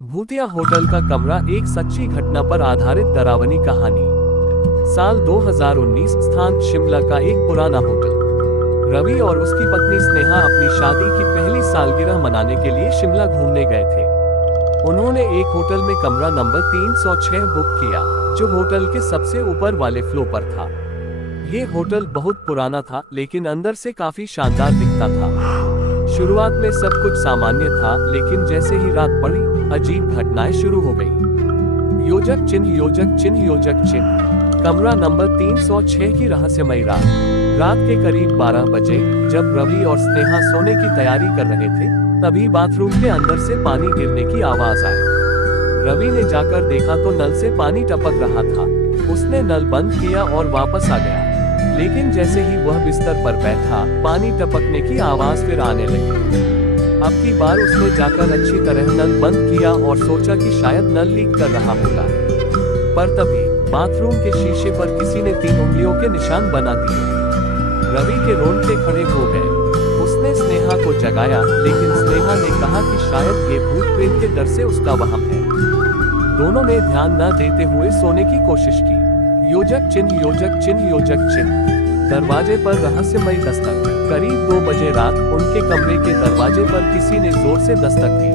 भूतिया होटल का कमरा, एक सच्ची घटना पर आधारित डरावनी कहानी। साल 2019, स्थान शिमला का एक पुराना होटल। रवि और उसकी पत्नी स्नेहा अपनी शादी की पहली सालगिरह मनाने के लिए शिमला घूमने गए थे। उन्होंने एक होटल में कमरा नंबर 306 बुक किया, जो होटल के सबसे ऊपर वाले फ्लोर पर था। ये होटल बहुत पुराना था, लेकिन अंदर से काफी शानदार दिखता था। शुरुआत में सब कुछ सामान्य था, लेकिन जैसे ही रात पड़ी, अजीब घटनाएं शुरू हो गई। योजक चिन्ह, योजक चिन्ह, योजक चिन्ह। कमरा नंबर 306 की रहस्यमयी रात। रात के करीब 12 बजे, जब रवि और स्नेहा सोने की तैयारी कर रहे थे, तभी बाथरूम के अंदर से पानी गिरने की आवाज आई। रवि ने जाकर देखा तो नल से पानी टपक रहा था। उसने नल बंद किया और वापस आ गया, लेकिन जैसे ही वह बिस्तर पर बैठा, पानी टपकने की आवाज फिर आने लगी। अब की बार उसने जाकर अच्छी तरह नल बंद किया और सोचा कि शायद नल लीक कर रहा होगा। पर तभी बाथरूम के शीशे पर किसी ने 3 उंगलियों के निशान बना दिए। रवि के रोंगटे खड़े हो गए। उसने स्नेहा को जगाया, लेकिन स्नेहा ने कहा कि शायद ये भूत प्रेत के डर से उसका वहम है। दोनों ने ध्यान न देते हुए सोने की कोशिश की। योजक चिन्ह, योजक चिन्ह, योजक चिन्ह। दरवाजे पर रहस्यमयी दस्तक। करीब 2 बजे रात उनके कमरे के दरवाजे पर किसी ने जोर से दस्तक दी।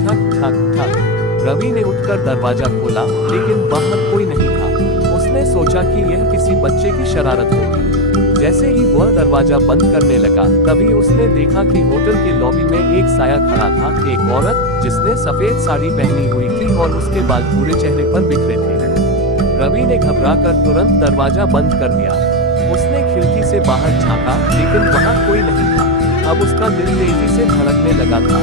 ठक ठक ठक। रवि ने उठकर दरवाजा खोला, लेकिन बाहर कोई नहीं था। उसने सोचा कि यह किसी बच्चे की शरारत होगी। जैसे ही वह दरवाजा बंद करने लगा, तभी उसने देखा कि होटल के लॉबी में एक साया खड़ा था। एक औरत, जिसने सफेद साड़ी पहनी हुई थी और उसके बाल पूरे चेहरे पर बिखरे थे। रवि ने घबराकर तुरंत दरवाजा बंद कर दिया। उसने खिड़की से बाहर झांका, लेकिन वहां कोई नहीं था। अब उसका दिल तेजी से धड़कने लगा था।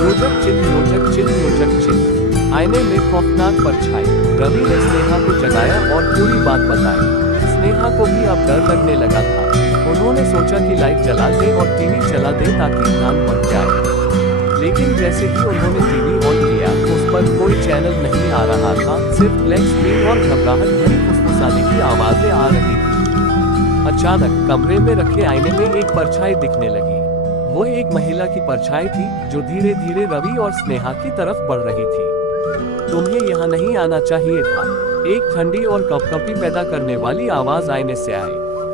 योजक चिन्ह, योजक चिन्ह, योजक चिन्ह। आईने में खौफनाक परछाई। रवि ने स्नेहा को जगाया और पूरी बात बताई। स्नेहा को भी अब डर लगने लगा था। उन्होंने सोचा कि लाइट जला दे और टीवी चला दे ताकि ध्यान भट जाए। लेकिन जैसे ही उन्होंने टीवी ऑन किया, उस पर कोई चैनल नहीं आ रहा था। सिर्फ ब्लैक स्क्रीन और घबराहट भरी फुसफुसाने की आवाजें आ रही थी। अचानक कमरे में रखे आईने में एक परछाई दिखने लगी। वो एक महिला की परछाई थी, जो धीरे धीरे रवि और स्नेहा की तरफ बढ़ रही थी। तुम्हें यहाँ नहीं आना चाहिए था, एक ठंडी और कपकपी पैदा करने वाली आवाज आईने से आई।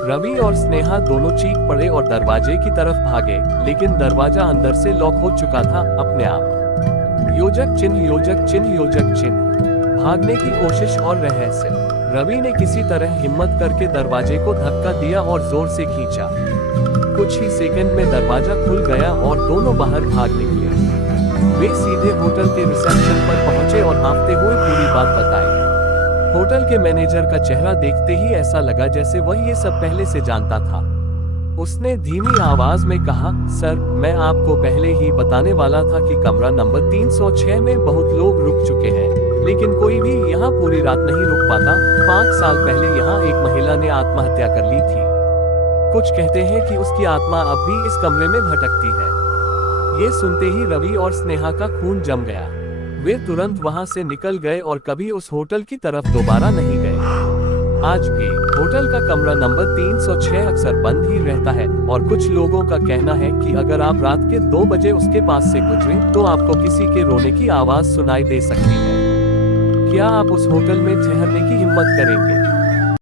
रवि और स्नेहा दोनों चीख पड़े और दरवाजे की तरफ भागे, लेकिन दरवाजा अंदर से लॉक हो चुका था अपने आप। योजक चिन्ह, योजक चिन्ह, योजक चिन्ह। भागने की कोशिश और रहस्य। रवि ने किसी तरह हिम्मत करके दरवाजे को धक्का दिया और जोर से खींचा। कुछ ही सेकंड में दरवाजा खुल गया और दोनों बाहर भाग निकले। वे सीधे होटल के रिसेप्शन पर पहुंचे और हाँफते हुए पूरी बात बताई। होटल के मैनेजर का चेहरा देखते ही ऐसा लगा जैसे वह ये सब पहले से जानता था। उसने धीमी आवाज में कहा, सर, मैं आपको पहले ही बताने वाला था कि कमरा नंबर 306 में बहुत लोग रुक चुके हैं, लेकिन कोई भी यहाँ पूरी रात नहीं रुक पाता। 5 साल पहले यहाँ एक महिला ने आत्महत्या कर ली थी। कुछ कहते हैं कि उसकी आत्मा अब भी इस कमरे में भटकती है। ये सुनते ही रवि और स्नेहा का खून जम गया। वे तुरंत वहाँ से निकल गए और कभी उस होटल की तरफ दोबारा नहीं गए। आज भी होटल का कमरा नंबर 306 अक्सर बंद ही रहता है, और कुछ लोगों का कहना है कि अगर आप रात के 2 बजे उसके पास से गुजरे, तो आपको किसी के रोने की आवाज सुनाई दे सकती है। क्या आप उस होटल में ठहरने की हिम्मत करेंगे?